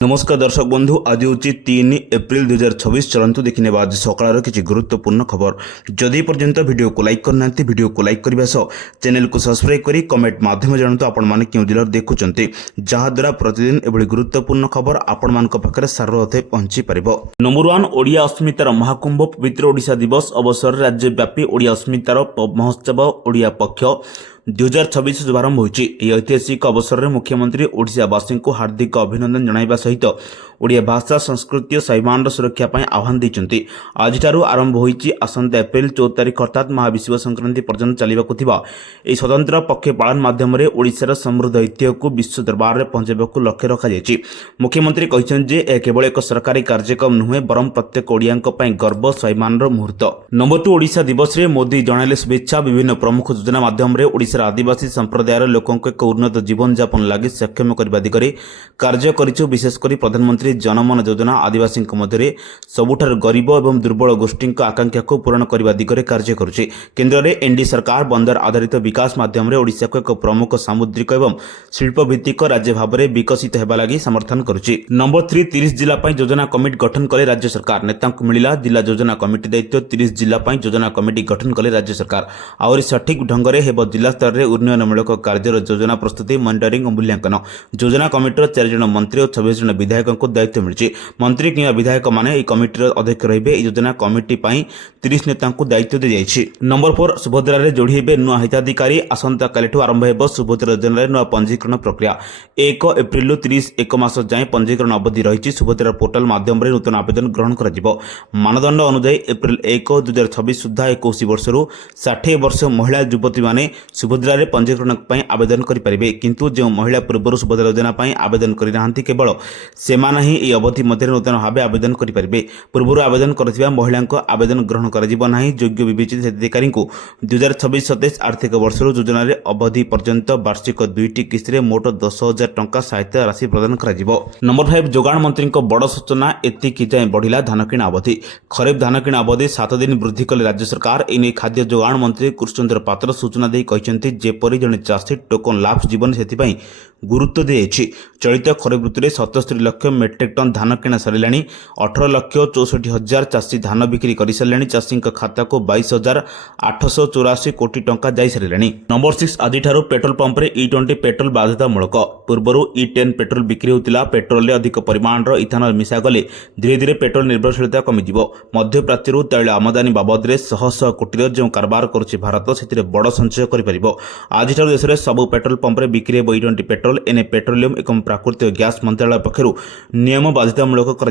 नमस्कार दर्शक बंधु आज हूँ 3 एप्रिल 2026 चलतु देखने आज सकाल किसी गुरुत्वपूर्ण खबर जदि पर्यंत वीडियो को लाइक करना वीडियो को लाइक करने सह चैनल को सब्सक्राइब करी कमेंट माध्यम जानतु आपण मैंने क्यों जिले देखुंत जहाद्वारा प्रतिदिन एभली गुरुत्वपूर्ण खबर आपण मान पाखे सारे पहुंची पार। नंबर 1 ओडिया अस्मितार महाकुंभ पवित्र ओडिशा दिवस अवसर राज्यव्यापी ओडिया अस्मितार महोत्सव ओडिया पक्ष 2026 शुभारंभ होइछि। ଏହି ऐतिहासिक अवसर में मुख्यमंत्री ओडिशावासी को हार्दिक अभिनंदन जणाइबा सहित ओडिया भाषा संस्कृति और स्वाभिमान सुरक्षा पर आह्वान दैछन्ति। आजिठारु आरंभ होइछि आसंता एप्रिल 14 तारिख अर्थात महाविश्व संक्रांति पर्यंत चलिबाकु थिबा ଏହି स्वतंत्र पक्ष पालन माध्यम ओडिशार समृद्ध ऐतिह्य को विश्व दरबार में पहुंचाइबाकु लक्ष्य रखा जाइछि। मुख्यमंत्री कहिसेंति जे केवल एक सरकारी कार्यक्रम नुहे बरं प्रत्येक ओडियांक पई गर्व स्वाभिमान मुहूर्त। नंबर 2 ओडिशा दिवस रे मोदी जणाइले शुभेच्छा। विभिन्न प्रमुख योजना माध्यम ओडिशार आदिवासी संप्रदायर लोकों एक उन्नत जीवन यापन लगी सक्षम करने दिगरे कार्य करिछु। विशेषकर प्रधानमंत्री जनमन योजना आदिवासी मध्य सबुठार गरीब और दुर्बल गोष्ठी आकांक्षा को पूरण करने दिगरे कार्य करुछि। केन्द्र में एनडी सरकार बंदर आधारित विकास माध्यम ओडिशा को एक प्रमुख सामुद्रिक और शिल्पभित्तिक राज्य भाव में विकसित होगा लगी समर्थन करुछि। नंबर 3 30 जिला योजना कमिटी गठन कले राज्य सरकार। नेता को मिला जिला योजना कमिटी दायित्व 30 जिला योजना कमिटी गठन कले राज्य सरकार। आहरी सठिक ढंग से हेब जिला स्तर में उन्नयनमूलक कार्यर योजना प्रस्तुति मॉनिटरिंग और मूल्यांकन। योजना कमिटीर 4 जन मंत्री और 26 जन विधायकों को दायित्व मिली। मंत्री कि विधायक माने यह कमिटीर अध्यक्ष रहिबे। योजना कमिटी 30 नेता को दायित्व दी जाइछि। नंबर 4 सुभद्रा रे जोड़ी हेबे नुआ हिताधिकारी। आसंता कालिठु आरंभ हेबो सुभद्रा योजना नुआ पंजीकरण प्रक्रिया। 1 एप्रिल 30 एक मास जाए पंजीकरण अवधि रही। सुभद्रा पोर्टाल माध्यम नूतन आवेदन ग्रहण करा। मानदंड अनुसार एप्रिल 1 2026 सुधा 21 वर्षरू 60 वर्ष महिला युवती माने सुभद्रा रे पंजीकरण पर आवेदन करें। किंतु जो महिला पूर्व सुभद्रा योजना आवेदन करना केवल से ही अवधि मध्य नूतन भाव आवेदन करेंगे। पूर्व आवेदन कर महिला आवेदन ग्रहण कर योग्य विवेचित हिताधिकारी 2026-27 आर्थिक वर्ष योजना अवधि पर्यंत वार्षिक 2टी किस्त मोट 10,000 टंका सहायता राशि प्रदान कर। नंबर 5 जोगाण मंत्री बड़ सूचना एतिकी जाए बढ़िला धान किणा अवधि। खरीफ धान किणा अवधि 7 दिन वृद्धि कले राज्य सरकार। एने खाद्य जोगाण मंत्री कृष्णचंद्र पात्र सूचना दी कहते जेपरी जड़े चाषी टोकन लाभ जीवन से गुरुत्व दी जाइछि। चलित खरीफ ऋतु में 77 लाख मेट्रिक टन धान किणा सरला। 18,64,000 चाषी धान बिक्री कर सारे। चाषी खाता को 22,884 कोटी टंका जाई सारे। नंबर 6 आज पेट्रोल पंप रे E20 पेट्रोल बाध्यतामूलक। पूर्व E10 पेट्रोल बिक्री होता। पेट्रोल में अधिक परिमाण इथानल मिसा गले धीरे धीरे पेट्रोल निर्भरशीलता कमिज। मध्यप्राच्य तैल आमदानी बाबद में शह शह कोटी जो कारबार करुछि भारत से बड़ संचय कर। आज देश में सबु पेट्रोल पंप रे बिक्री हो E20 पेट्रोल। एने पेट्रोलियम एवं प्राकृतिक गैस मंत्रालय पक्षर नियम बाध्यतामूलक कर।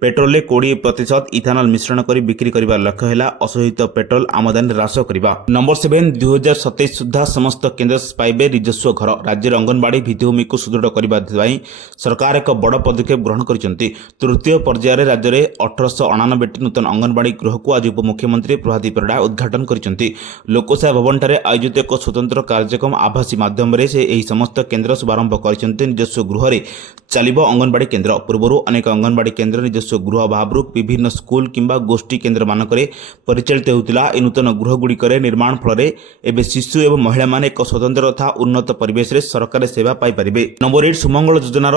पेट्रोल में 20% इथानल मिश्रण कर बिक्री करने लक्ष्य है अशोधित पेट्रोल आमदानी ह्रास करने। नंबर 7 2027 सुधा समस्त केन्द्र पाइबे निजस्व घर। राज्य अंगनवाड़ी भित्तिभूमि को सुदृढ़ करने सरकार एक बड़ पदक्षेप ग्रहण कर। तृतीय पर्यायर राज्य में 1899 नूतन अंगनवाड़ी गृह को आज उपमुख्यमंत्री प्रभाती परिड़ा उद्घाटन कर। लोकसेवा भवन ठारे आयोजित एक स्वतंत्र कार्यक्रम आभासी माध्यम से समस्त केन्द्र शुभारंभ कर। निजस्व गृह में चलिब अंगनवाड़ी केन्द्र। पूर्व अनेक अंगनवाड़ी केन्द्र निजस्व गृह अभाव विभिन्न स्कूल किंबा गोष्ठी केन्द्र मानक परिचालित होता। नूतन गृहगुड़िक निर्माण फल एवं शिशु एवं महिला माने एक स्वतंत्र तथा उन्नत परिवेश रे सरकारी सेवा पाइपर। नंबर 8 सुमंगल योजनार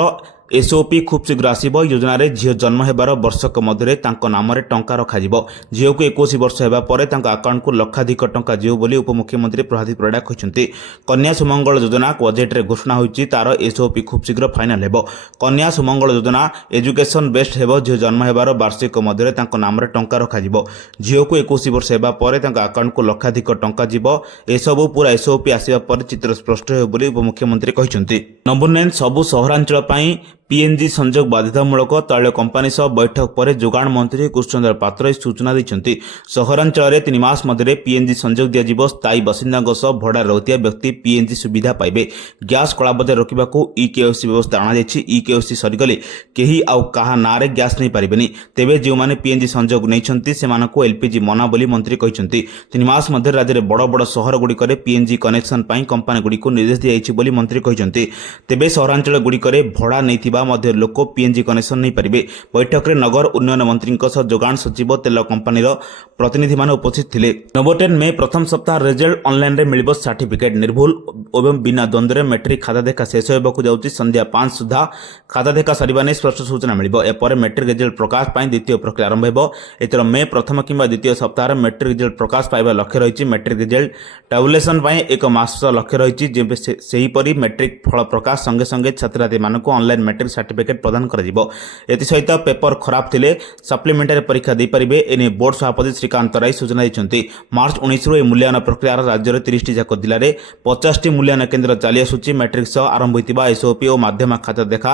एसओपी खूब शीघ्र आसब। योजन झील जन्म होबार वर्षक मध्य नाम टंका रखा। झील को 21 वर्ष होगापर आकाउंट को लक्षाधिक टंका जीव बोली उपमुख्यमंत्री प्रभाती परिड़ा कहते। कन्या सुमंगल योजना बजेट रे घोषणा होती। तार एसओपी खूब शीघ्र फाइनाल हो। कन्या सुमंगल योजना एजुकेशन बेस्ड हो। झील जन्म होबार वार्षिक मध्य नाम टंका रखा। झील को 21 वर्ष होगापर आकाउंट को लक्षाधिक टंका जीव। एसबू पूरा एसओपी आसवा पर चित्र स्पष्ट हो बोली उपमुख्यमंत्री कहते। नंबर 9 सबु सहरांचल पीएनजी संजोग बाध्यतामूलक। तैल कंपानी सह बैठक पर जोगाण मंत्री कृष्णचंद्र पात्र सूचना देते। सहरांचल में 3 मास मध्य पीएनजी संजोग दिज्व। स्थायी बासिंदा भड़ा रोकता व्यक्ति पीएनजी सुविधा पाइबे। गैस कलाबजारी रोकने EKYC व्यवस्था अणाई। EKYC सरीगले कहीं आउ कहा ना गैस नहीं पारे। तेबे जो मैंने पीएनजी संजोग नहीं से एलपीजी मना बोली मंत्री कहते। 3 मास मध्य राज्य में बड़ बड़ सहर गुड़िक पीएनजी कनेक्शन कंपानी गुड़ी निर्देश दी जाइछि बोली मंत्री कहते। तेबे सहरांचल गुड़िक भड़ा नहीं ଥିବା ମଧ୍ୟ ଲୋକ ପିଏନଜି କନେକ୍ସନ ନେଇପାରିବେ। ବୈଠକରେ ନଗର ଉନ୍ନୟନ ମନ୍ତ୍ରୀଙ୍କ ସହ ଯୋଗାଣ ସଚିବ ତେଲ କମ୍ପାନୀର ପ୍ରତିନିଧିମାନେ ଉପସ୍ଥିତ ଥିଲେ। ନମ୍ବର 10 ମେ ପ୍ରଥମ ସପ୍ତାହ ରେଜଲ୍ଟ ଅନଲାଇନରେ ମିଳିବ ସାର୍ଟିଫିକେଟ୍। ନିର୍ଭୁଲ ଏବଂ ବିନା ଦ୍ୱନ୍ଦ୍ୱରେ ମାଟ୍ରିକ ଖାତା ଦେଖା ଶେଷ ହେବାକୁ ଯାଉଛି। ସନ୍ଧ୍ୟା 5 ସୁଦ୍ଧା ଖାତା ଦେଖା ସରିବା ନେଇ ସ୍ପଷ୍ଟ ସୂଚନା ମିଳିବ। ଏହାପରେ ମାଟ୍ରିକ ରେଜଲ୍ଟ ପ୍ରକାଶ ପାଇଁ ଦ୍ୱିତୀୟ ପ୍ରକ୍ରିୟା ଆରମ୍ଭ ହେବ। ଏଥର ମେ ପ୍ରଥମ କିମ୍ବା ଦ୍ୱିତୀୟ ସପ୍ତାହରେ ମାଟ୍ରିକ ରେଜଲ୍ଟ ପ୍ରକାଶ ପାଇବା ଲକ୍ଷ୍ୟ ରହିଛି। ମାଟ୍ରିକ ରେଜଲ୍ଟ ଟାବୁଲେସନ ପାଇଁ ଏକ ମାସ ଲକ୍ଷ୍ୟ ରହିଛି। ସେହିପରି ମାଟ୍ରିକ ଫଳ ପ୍ରକାଶ ସଙ୍ଗେ ସଙ୍ଗେ ଛାତ୍ରଛାତ୍ରୀମାନଙ୍କୁ ଅନଲାଇନ୍ ମାଟ୍ରିକ ସାର୍ଟିଫିକେଟ୍ ପ୍ରଦାନ କରାଯିବ। ଏଥିସହିତ ପେପର ଖରାପ ଥିଲେ ସପ୍ଲିମେଣ୍ଟାରୀ ପରୀକ୍ଷା ଦେଇପାରିବେ। ଏନେଇ ବୋର୍ଡ ସଭାପତି ଶ୍ରୀକାନ୍ତ ରାୟ ସୂଚନା ଦେଇଛନ୍ତି। ମାର୍ଚ୍ଚ 19ରୁ ଏହି ମୂଲ୍ୟାୟନ ପ୍ରକ୍ରିୟାର ରାଜ୍ୟରେ 30ଟି ଯାକ ଜିଲ୍ଲାରେ 50ଟି ମୂଲ୍ୟାୟନ କେନ୍ଦ୍ର ଚାଲି ଆସୁଛି। ମାଟ୍ରିକ ସହ ଆରମ୍ଭ ହୋଇଥିବା ଏସ୍ଓପି ଓ ମାଧ୍ୟମ ଖାତା ଦେଖା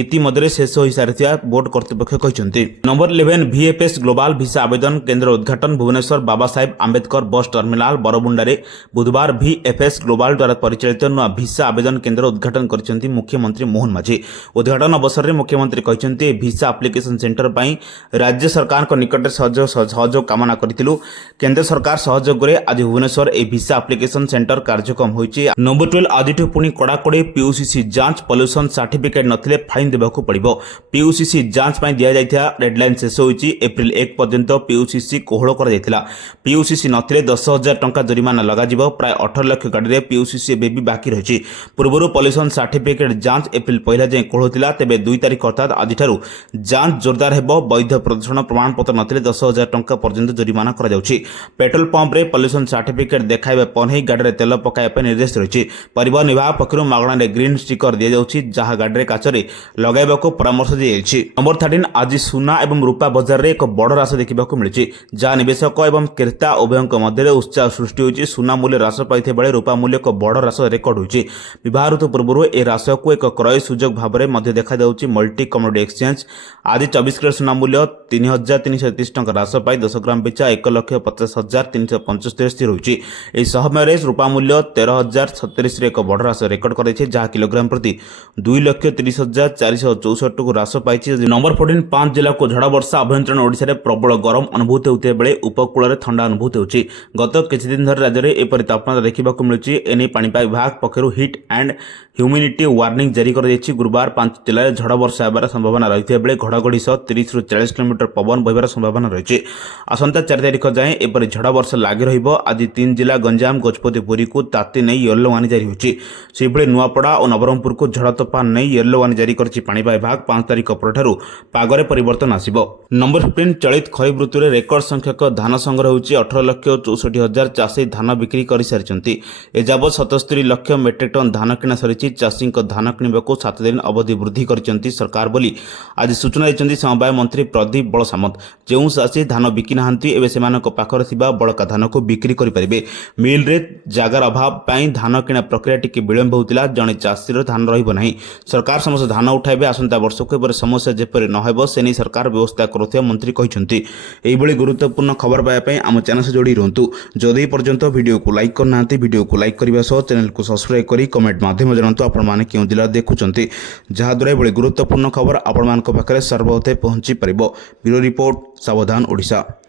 ଇତିମଧ୍ୟରେ ଶେଷ ହୋଇସାରିଥିବା ବୋର୍ଡ କର୍ତ୍ତୃପକ୍ଷ କହିଛନ୍ତି। ନମ୍ବର 11 ଭିଏଫଏସ୍ ଗ୍ଲୋବାଲ ଭିସା ଆବେଦନ କେନ୍ଦ୍ର ଉଦ୍ଘାଟନ। ଭୁବନେଶ୍ୱର ବାବା ସାହେବ ଆମ୍ବେଦକର ବସ୍ ଟର୍ମିନାଲ ବରମୁଣ୍ଡାରେ ବୁଧବାର ଭିଏଫଏସ୍ ଗ୍ଲୋବାଲ ଦ୍ୱାରା ପରିଚାଳିତ ନୂଆ ଭିସା ଆବେଦନ କେନ୍ଦ୍ର ଉଦ୍ଘାଟନ କରିଛନ୍ତି ମୁଖ୍ୟମନ୍ତ୍ରୀ ମୋହନ ମାଝୀ। ଉଦ୍ଘାଟନ ଅବସରରେ ମୁଖ୍ୟମନ୍ତ୍ରୀ କହିଛନ୍ତି, ଏହି ଭିସା ଆପ୍ଲିକେସନ ସେଣ୍ଟର ପାଇଁ ରାଜ୍ୟ ସରକାରଙ୍କ ନିକଟରେ ସହଯୋଗ କାମନା କରିଥିଲୁ। କେନ୍ଦ୍ର ସରକାର ସହଯୋଗରେ ଆଜି ଭୁବନେଶ୍ୱର ଏହି ଭିସା ଆପ୍ଲିକେସନ ସେଣ୍ଟର କାର୍ଯ୍ୟକ୍ରମ ହୋଇଛି। ନମ୍ବର 12 ଆଜିଠୁ ପୁଣି କଡ଼ାକଡ଼ି ପିୟୁସିସି ଯାଞ୍ଚ। ପଲ୍ୟୁସନ ସାର୍ଟିଫିକେଟ୍ ନଥିଲେ ଫାଇନ୍ ଦେବାକୁ ପଡ଼ିବ। ପିୟୁସିସି ଯାଞ୍ଚ ପାଇଁ ଦିଆଯାଇଥିବା ଡେଡଲାଇନ୍ ଶେଷ ହୋଇଛି। ଏପ୍ରିଲ 1 ପର୍ଯ୍ୟନ୍ତ ପିୟୁସିସି କୋହଳ କରାଯାଇଥିଲା। ପିୟୁସିସି ନଥିଲେ 10,000 ଟଙ୍କା ଜରିମାନା ଲଗାଯିବ। ପ୍ରାୟ 18 ଲକ୍ଷ ଗାଡ଼ିରେ ପିୟୁସିସି ଏବେ ବି ବାକି ରହିଛି। ପୂର୍ବରୁ ପଲ୍ୟୁସନ ସାର୍ଟିଫିକେଟ୍ ଯାଞ୍ଚ ଏପ୍ରିଲ 1 ଯାଏଁ କୋହଳ ଥିଲା। ତେବେ 2 ତାରିଖ ଅର୍ଥାତ୍ ଆଜିଠାରୁ ଯାଞ୍ଚ ଜୋରଦାର ହେବ। ବୈଧ ପ୍ରଦୂଷଣ ପ୍ରମାଣପତ୍ର ନଥିଲେ 10,000 ଟଙ୍କା ପର୍ଯ୍ୟନ୍ତ ଜରିମାନା କରାଯାଉଛି। ପେଟ୍ରୋଲ ପମ୍ପରେ ପଲ୍ୟୁସନ ସାର୍ଟିଫିକେଟ୍ ଦେଖାଇବା ପରେ ଗାଡ଼ିରେ ତେଲ ପକାଇବା ପାଇଁ ନିର୍ଦ୍ଦେଶ ରହିଛି। ପରିବହନ ବିଭାଗ ପକ୍ଷରୁ ମାଗଣାରେ ଗ୍ରୀନ୍ ଷ୍ଟିକର ଦିଆଯାଉଛି, ଯାହା ଗାଡ଼ିରେ କାଚରେ ଲଗାଇବାକୁ ପରାମର୍ଶ ଦିଆଯାଇଛି। ନମ୍ବର 13 ଆଜି ସୁନା ଏବଂ ରୂପା ବଜାରରେ ଏକ ବଡ଼ ହ୍ରାସ ଦେଖିବାକୁ ମିଳିଛି, ଯାହା ନିବେଶକ ଏବଂ କ୍ରେତା ଉଭୟଙ୍କ ମଧ୍ୟରେ ଉତ୍ସାହ ସୃଷ୍ଟି ହୋଇଛି। ସୁନା ମୂଲ୍ୟ ହ୍ରାସ ପାଇଥିବା ବେଳେ ରୂପା ମୂଲ୍ୟ ଏକ ବଡ଼ ହ୍ରାସ ରେକର୍ଡ ହୋଇଛି। ବିବାହ ଋତୁ ପୂର୍ବରୁ ଏହି ହ୍ରାସକୁ ଏକ କ୍ରୟ ସୁଯୋଗ ଭାବରେ ମଧ୍ୟ ଦେଖାଯାଉଛି। ମଲ୍ଟି କମୋଡିଟି ଏକ୍ସଚେଞ୍ଜ ଆଜି 24 କ୍ୟାରେଟ୍ ସୁନା ମୂଲ୍ୟ 3,333 ଟଙ୍କା ହ୍ରାସ ପାଇ 10 ଗ୍ରାମ ପିଛା 1,50,375 ସ୍ଥିର ହୋଇଛି। ଏହି ସମୟରେ ରୂପା ମୂଲ୍ୟ 13,037ରେ ଏକ ବଡ଼ ହ୍ରାସ ରେକର୍ଡ କରାଯାଇଛି, ଯାହା କିଲୋଗ୍ରାମ ପ୍ରତି 2,30,464କୁ ହ୍ରାସ ପାଇଛି। ନମ୍ବର 14 5 ଜିଲ୍ଲାକୁ ଝଡ଼ ବର୍ଷା। ଆଭ୍ୟନ୍ତରୀଣ ଓଡ଼ିଶାରେ ପ୍ରବଳ ଗରମ ଅନୁଭୂତ ହେଉଥିବା ବେଳେ ଉପକୂଳରେ ଥଣ୍ଡା ଅନୁଭୂତ ହେଉଛି। ଗତ କିଛିଦିନ ଧରି ରାଜ୍ୟରେ ଏପରି ତାପମାତ୍ରା ଦେଖିବାକୁ ମିଳୁଛି। ଏନେଇ ପାଣିପାଗ ବିଭାଗ ପକ୍ଷରୁ ହିଟ୍ ଆଣ୍ଡ ହ୍ୟୁମିଡିଟି ୱାର୍ଣ୍ଣିଂ ଜାରି କରାଯାଇଛି। ଗୁରୁବାର 5 ଜିଲ୍ଲାରେ ଝଡ଼ ବର୍ଷା ହେବାର ସମ୍ଭାବନା ରହିଥିବା ବେଳେ ଘଡ଼ଘଡ଼ି ସହ 30ରୁ 40 କିଲୋମିଟର ପବନ ବହିବାର ସମ୍ଭାବନା ରହିଛି। ଆସନ୍ତା 4 ତାରିଖ ଯାଏଁ ଏପରି ଝଡ଼ ବର୍ଷା ଲାଗି ରହିବ। ଆଜି 3 ଜିଲ୍ଲା ଗଞ୍ଜାମ, ଗଜପତି, ପୁରୀକୁ ତାତି ନେଇ ୟେଲୋ ୱାର୍ଣ୍ଣିଂ ଜାରି ହୋଇଛି। ସେହିଭଳି ନୂଆପଡ଼ା ଓ ନବରଙ୍ଗପୁରକୁ ଝଡ଼ ତୋଫାନ ନେଇ ୟେଲୋ ୱାର୍ଣ୍ଣିଂ ଜାରି କରିଛି ପାଣିପାଗ ବିଭାଗ। 5 ତାରିଖ ପରଠାରୁ ପାଗରେ ପରିବର୍ତ୍ତନ ଆସିବ। ନମ୍ବର 15 ଚଳିତ ଖରିଫ ଋତୁରେ ରେକର୍ଡ ସଂଖ୍ୟକ ଧାନ ସଂଗ୍ରହ ହେଉଛି। 18,64,000 ଚାଷୀ ଧାନ ବିକ୍ରି କରିସାରିଛନ୍ତି। ଏଯାବତ୍ 77 ଲକ୍ଷ ମେଟ୍ରିକ୍ ଟନ୍ ଧାନ କିଣା ସରିଛି। ଚାଷୀଙ୍କ ଧାନ କିଣିବାକୁ 7 ଦିନ ଅବଧି ବୃଦ୍ଧି କରିଛନ୍ତି ସରକାର ବୋଲି ଆଜି ସୂଚନା ଦେଇଛନ୍ତି ସମବାୟ ମନ୍ତ୍ରୀ ପ୍ରଦୀପ ବଳ ସାମନ୍ତ। ଯେଉଁ ଚାଷୀ ଧାନ ବିକି ନାହାନ୍ତି, ଏବେ ସେମାନଙ୍କ ପାଖରେ ଥିବା ବଳକା ଧାନକୁ ବିକ୍ରି କରିପାରିବେ। ମିଲରେ ଜାଗାର ଅଭାବ ପାଇଁ ଧାନ କିଣା ପ୍ରକ୍ରିୟା ଟିକେ ବିଳମ୍ବ ହେଉଥିଲା। ଜଣେ ଚାଷୀର ଧାନ ରହିବ ନାହିଁ। ସରକାର ସମସ୍ତ ଧାନ ଉଠାଇବେ। ଆସନ୍ତା ବର୍ଷକୁ ଏପରି ସମସ୍ୟା ଯେପରି ନ ହେବ ସେ ନେଇ ସରକାର ବ୍ୟବସ୍ଥା କରୁଥିବା ମନ୍ତ୍ରୀ କହିଛନ୍ତି। ଏହିଭଳି ଗୁରୁତ୍ୱପୂର୍ଣ୍ଣ ଖବର ପାଇବା ପାଇଁ ଆମ ଚ୍ୟାନେଲ ସହ ଯୋଡ଼ି ରୁହନ୍ତୁ। ଯଦି ପର୍ଯ୍ୟନ୍ତ ଭିଡ଼ିଓକୁ ଲାଇକ୍ କରିନାହାନ୍ତି, ଭିଡ଼ିଓକୁ ଲାଇକ୍ କରିବା ସହ ଚ୍ୟାନେଲକୁ ସବସ୍କ୍ରାଇବ୍ କରି କମେଣ୍ଟ ମାଧ୍ୟମରେ ଜଣାନ୍ତୁ ଆପଣମାନେ କେଉଁ ଜିଲ୍ଲା ଦେଖୁଛନ୍ତି, ଯାହାଦ୍ୱାରା ଏଭଳି ଗୁରୁତ୍ୱପୂର୍ଣ୍ଣ ଖବର ଆପଣମାନଙ୍କ ପାଖରେ ସର୍ବପ୍ରଥମେ ପହଞ୍ଚି ପାରିବ। ବ୍ୟୁରୋ ରିପୋର୍ଟ, ସାବଧାନ ଓଡ଼ିଶା।